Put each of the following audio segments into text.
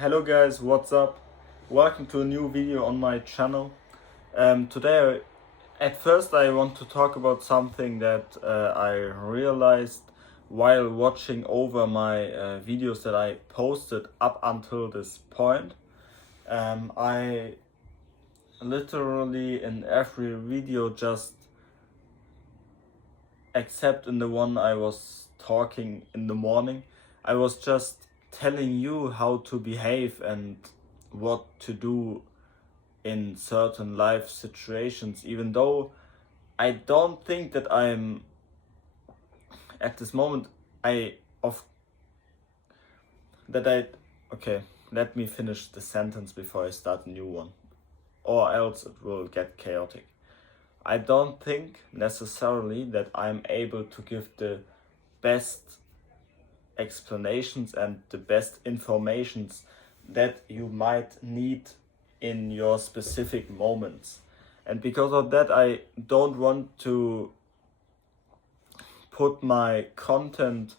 Hello guys, what's up? Welcome to a new video on my channel. Today, at first I want to talk about something that I realized while watching over my videos that I posted up until this point. I literally in every video, just except in the one I was talking in the morning, I was just telling you how to behave and what to do in certain life situations, even though I don't think that I'm at this moment I of that I okay, let me finish the sentence before I start a new one, or else it will get chaotic. I don't think necessarily that I'm able to give the best explanations and the best informations that you might need in your specific moments. And because of that, I don't want to put my content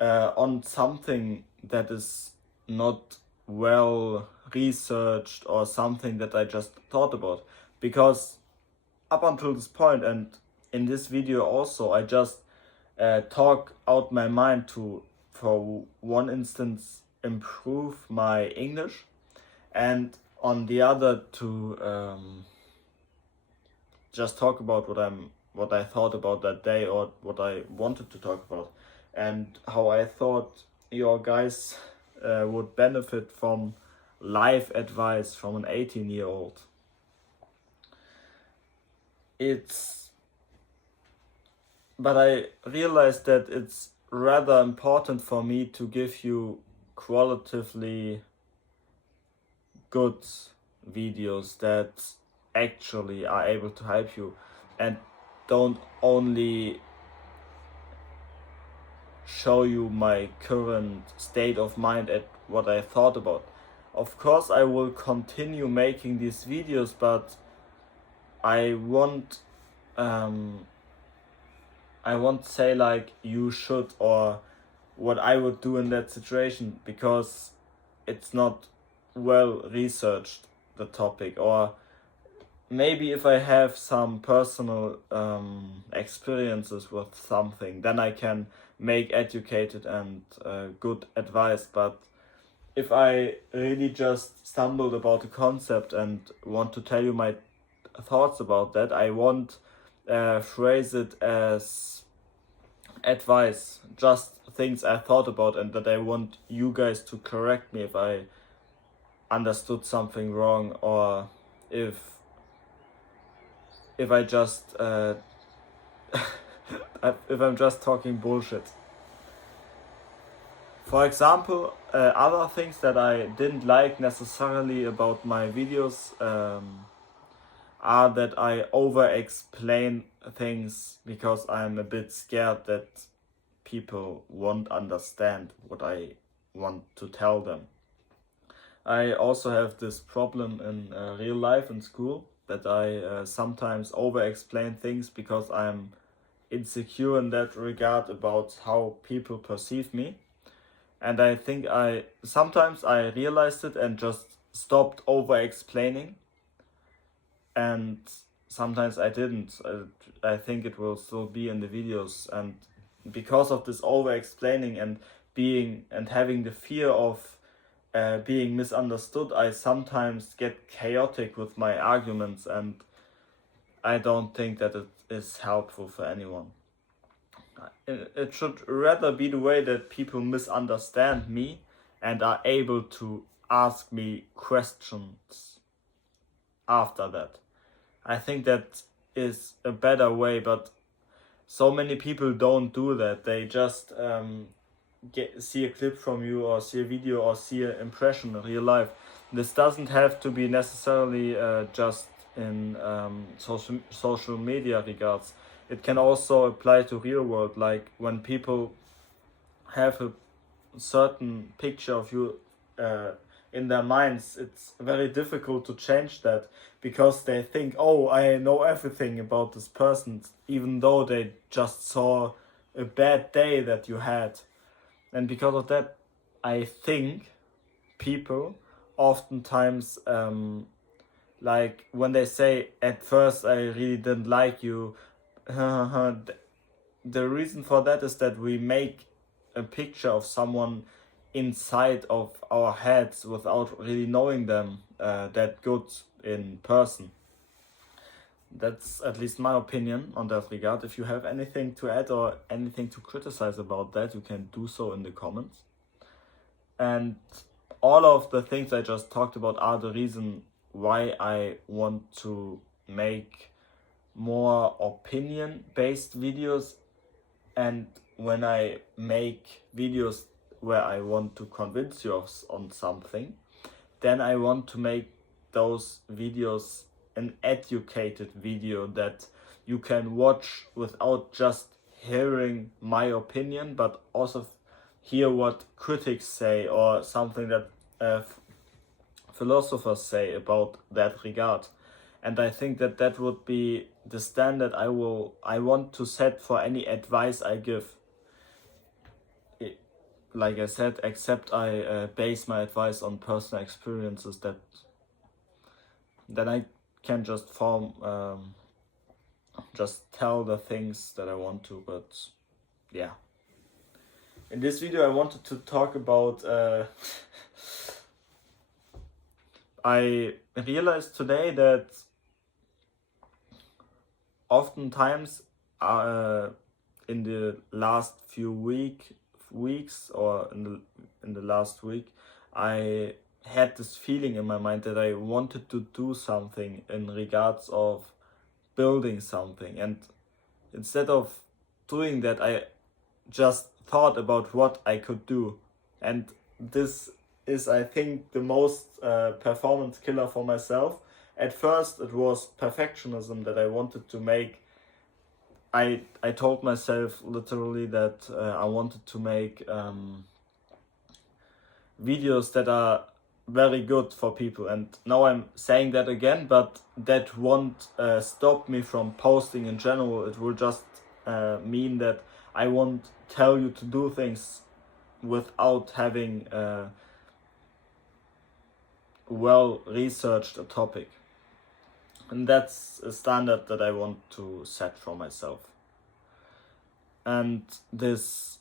on something that is not well researched or something that I just thought about. Because up until this point, and in this video also, I just talk out my mind to, for one instance, improve my English, and on the other to just talk about what I thought about that day, or what I wanted to talk about, and how I thought your guys would benefit from life advice from an 18-year-old. But I realized that it's rather important for me to give you qualitatively good videos that actually are able to help you, and don't only show you my current state of mind at what I thought about. Of course, I will continue making these videos, but I won't say like you should, or what I would do in that situation, because it's not well researched, the topic. Or maybe if I have some personal experiences with something, then I can make educated and good advice. But if I really just stumbled about a concept and want to tell you my thoughts about that, I won't phrase it as advice, just things I thought about, and that I want you guys to correct me if I understood something wrong, or if I just if I'm just talking bullshit. For example, other things that I didn't like necessarily about my videos are that I over explain things, because I'm a bit scared that people won't understand what I want to tell them. I also have this problem in real life in school, that I sometimes over explain things because I'm insecure in that regard about how people perceive me. And I think sometimes I realized it and just stopped over explaining, and sometimes I didn't. I think it will still be in the videos, and because of this over explaining and having the fear of being misunderstood, I sometimes get chaotic with my arguments, and I don't think that it is helpful for anyone. It should rather be the way that people misunderstand me and are able to ask me questions after that. I think that is a better way, but so many people don't do that. They just see a clip from you, or see a video, or see an impression in real life. This doesn't have to be necessarily just in social media regards. It can also apply to real world, like when people have a certain picture of you in their minds. It's very difficult to change that, because they think, oh, I know everything about this person, even though they just saw a bad day that you had. And because of that, I think people oftentimes like when they say at first I really didn't like you, the reason for that is that we make a picture of someone inside of our heads without really knowing them that good in person. That's at least my opinion on that regard. If you have anything to add or anything to criticize about that, you can do so in the comments. And all of the things I just talked about are the reason why I want to make more opinion-based videos. And when I make videos where I want to convince you on something, then I want to make those videos an educated video that you can watch without just hearing my opinion, but also hear what critics say or something that philosophers say about that regard. And I think that that would be the standard I want to set for any advice I give. Like I said, except I base my advice on personal experiences, that then I can just just tell the things that I want to. But yeah, in this video I wanted to talk about I realized today that oftentimes in the last few weeks or in the last week, I had this feeling in my mind that I wanted to do something in regards of building something, and instead of doing that I just thought about what I could do. And this is, I think, the most performance killer for myself. At first it was perfectionism that I wanted to make. I told myself literally that I wanted to make videos that are very good for people, and now I'm saying that again, but that won't stop me from posting in general. It will just mean that I won't tell you to do things without having well researched a topic. And that's a standard that I want to set for myself. And this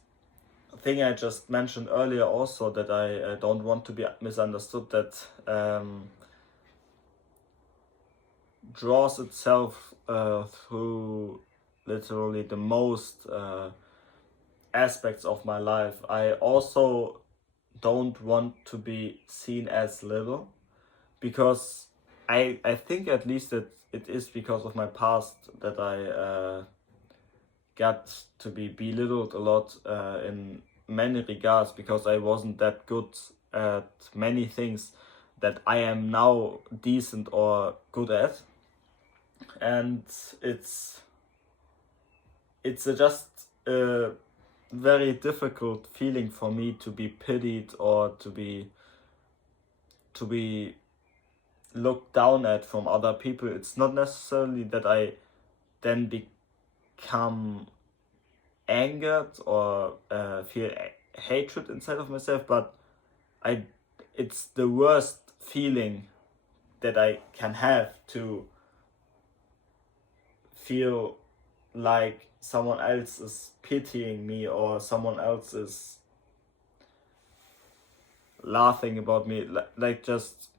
thing I just mentioned earlier also, that I don't want to be misunderstood, that draws itself through literally the most aspects of my life. I also don't want to be seen as little, because I think at least that it is because of my past that I got to be belittled a lot in many regards, because I wasn't that good at many things that I am now decent or good at. And it's just a very difficult feeling for me to be pitied or to be looked down at from other people. It's not necessarily that I then become angered or feel hatred inside of myself, but it's the worst feeling that I can have, to feel like someone else is pitying me or someone else is laughing about me, like just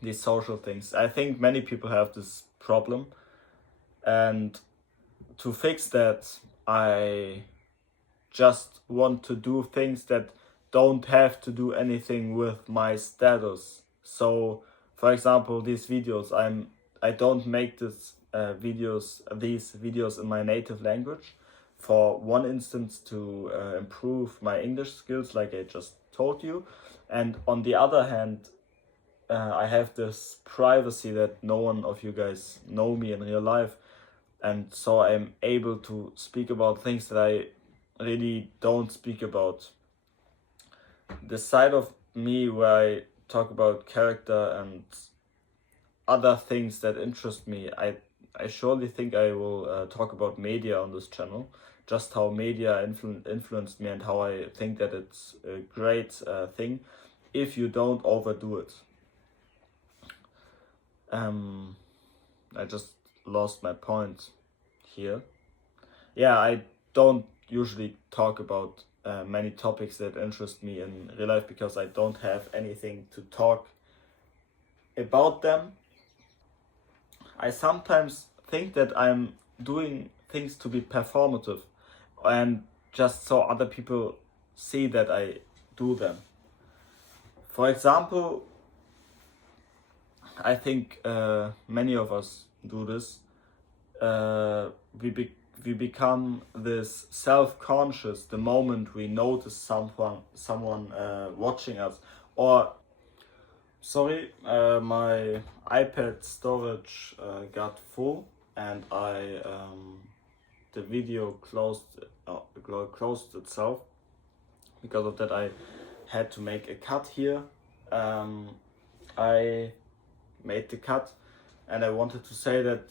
these social things. I think many people have this problem, and to fix that I just want to do things that don't have to do anything with my status. So for example, these videos, I don't make these videos in my native language. For one instance, to improve my English skills, like I just told you, and on the other hand, I have this privacy that no one of you guys know me in real life, and so I'm able to speak about things that I really don't speak about. The side of me where I talk about character and other things that interest me, I surely think I will talk about media on this channel, just how media influenced me and how I think that it's a great thing. if you don't overdo it. I just lost my point here. Yeah, I don't usually talk about many topics that interest me in real life because I don't have anything to talk about them. I sometimes think that I'm doing things to be performative and just so other people see that I do them. For example, I think many of us do this. We become this self-conscious the moment we notice someone watching us. Or sorry, my iPad storage got full and the video closed itself. Because of that, I had to make a cut here. I made the cut, and I wanted to say that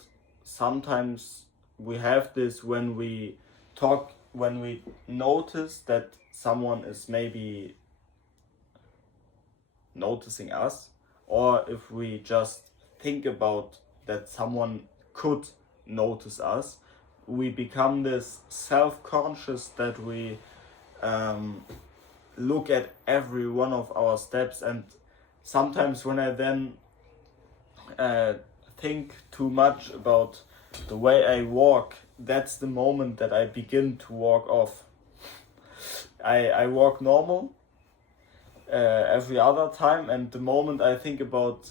sometimes we have this when we talk, when we notice that someone is maybe noticing us, or if we just think about that someone could notice us, we become this self-conscious that we look at every one of our steps. And sometimes when I then think too much about the way I walk, that's the moment that I begin to walk off. I walk normal every other time, and the moment I think about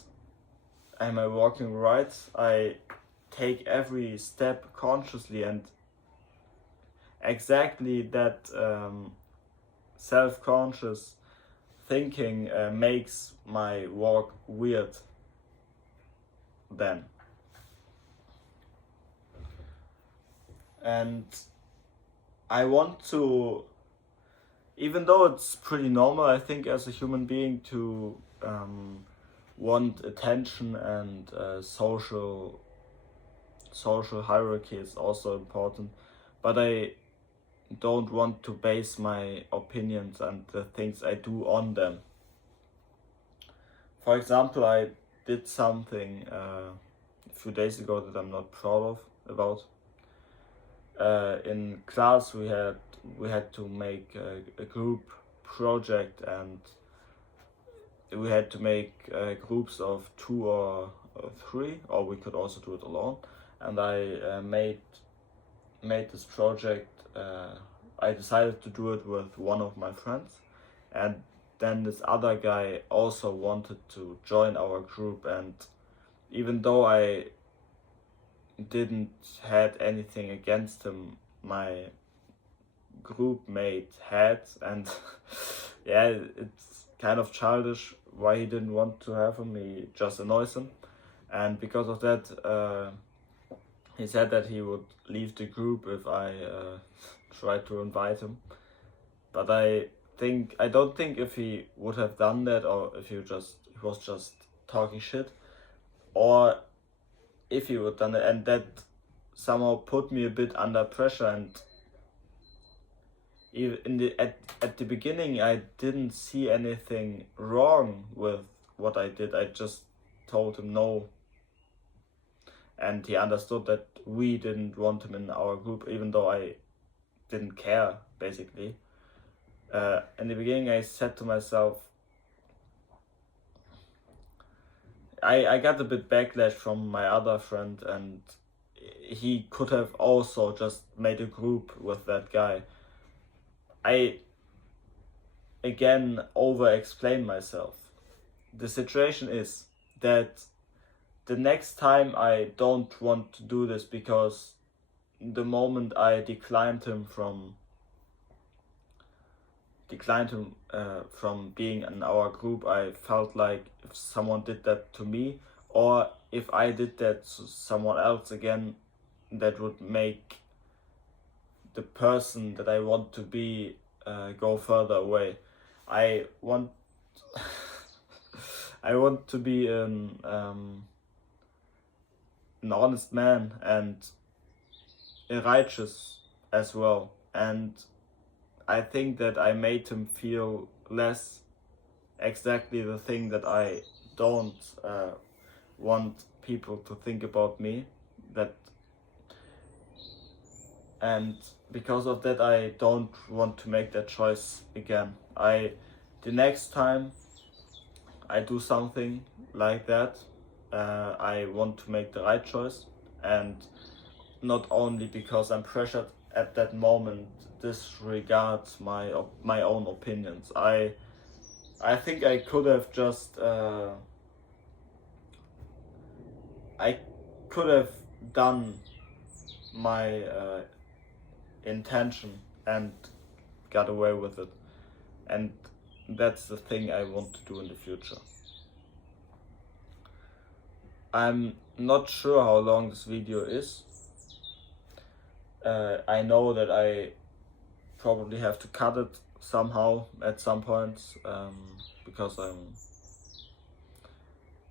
am I walking right, I take every step consciously, and exactly that self-conscious thinking makes my walk weird then. And I want to, even though it's pretty normal, I think, as a human being to want attention, and social hierarchy is also important, but I don't want to base my opinions and the things I do on them. For example, I did something a few days ago that I'm not proud about. In class we had to make a group project, and we had to make groups of 2 or 3, or we could also do it alone. And I made this project. I decided to do it with one of my friends, and then this other guy also wanted to join our group. And even though I didn't had anything against him, my group mate had, and yeah, it's kind of childish why he didn't want to have him. He just annoys him, and because of that, he said that he would leave the group if I tried to invite him. But I don't think if he would have done that, or if he was just talking shit, or if he would done it, and that somehow put me a bit under pressure. And even at the beginning, I didn't see anything wrong with what I did. I just told him no, and he understood that we didn't want him in our group, even though I didn't care, basically. In the beginning, I said to myself, I got a bit backlash from my other friend, and he could have also just made a group with that guy. I again over-explain myself. The situation is that the next time I don't want to do this, because the moment I declined him from being in our group, I felt like if someone did that to me, or if I did that to someone else again, that would make the person that I want to be go further away. I want to be an honest man, and righteous as well. And I think that I made him feel less exactly the thing that I don't want people to think about me. And because of that, I don't want to make that choice again. The next time I do something like that, I want to make the right choice, and not only because I'm pressured at that moment disregard my own opinions. I think I could have just I could have done my intention and got away with it, and that's the thing I want to do in the future. I'm not sure how long this video is. I know that I probably have to cut it somehow at some point, because I'm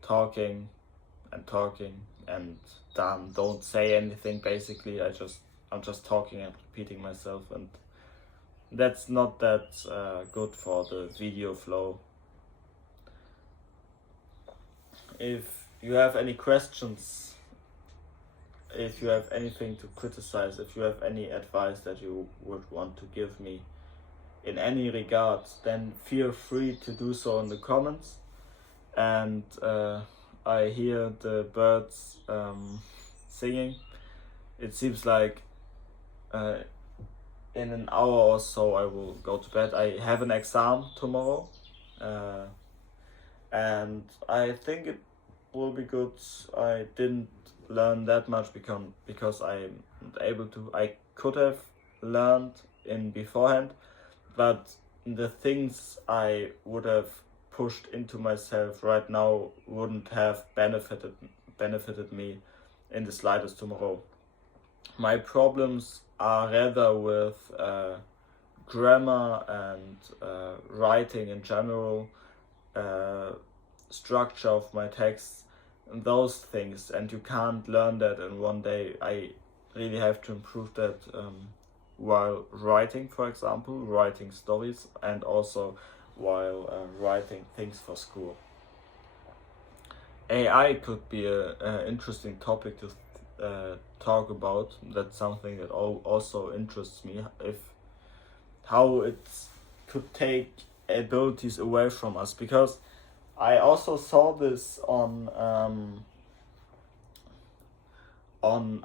talking and don't say anything basically. I'm just talking and repeating myself, and that's not that good for the video flow. If you have any questions, if you have anything to criticize, if you have any advice that you would want to give me in any regards, then feel free to do so in the comments. And I hear the birds singing. It seems like in an hour or so I will go to bed. I have an exam tomorrow, and I think it will be good. I didn't learn that much because I'm not able to. I could have learned in beforehand, but the things I would have pushed into myself right now wouldn't have benefited me in the slightest tomorrow. My problems are rather with grammar and writing in general, structure of my texts, and those things, and you can't learn that in one day. I really have to improve that while writing, for example, writing stories, and also while writing things for school. AI could be an interesting topic to talk about. That's something that also interests me, how it could take abilities away from us, because I also saw this on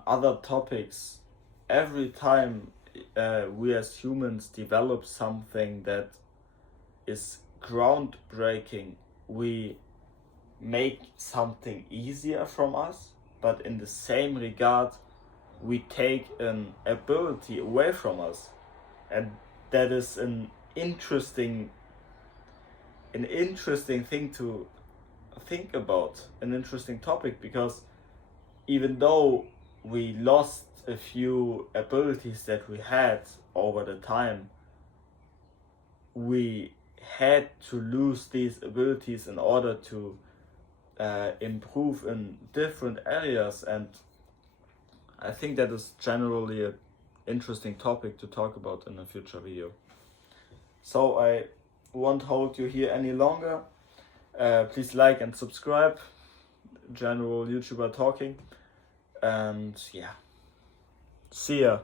other topics. Every time we as humans develop something that is groundbreaking, we make something easier from us, but in the same regard we take an ability away from us. And that is an interesting thing to think about, an interesting topic, because even though we lost a few abilities that we had over the time, we had to lose these abilities in order to improve in different areas. And I think that is generally an interesting topic to talk about in a future video. So I won't hold you here any longer. Please like and subscribe. General YouTuber talking. And yeah, see ya.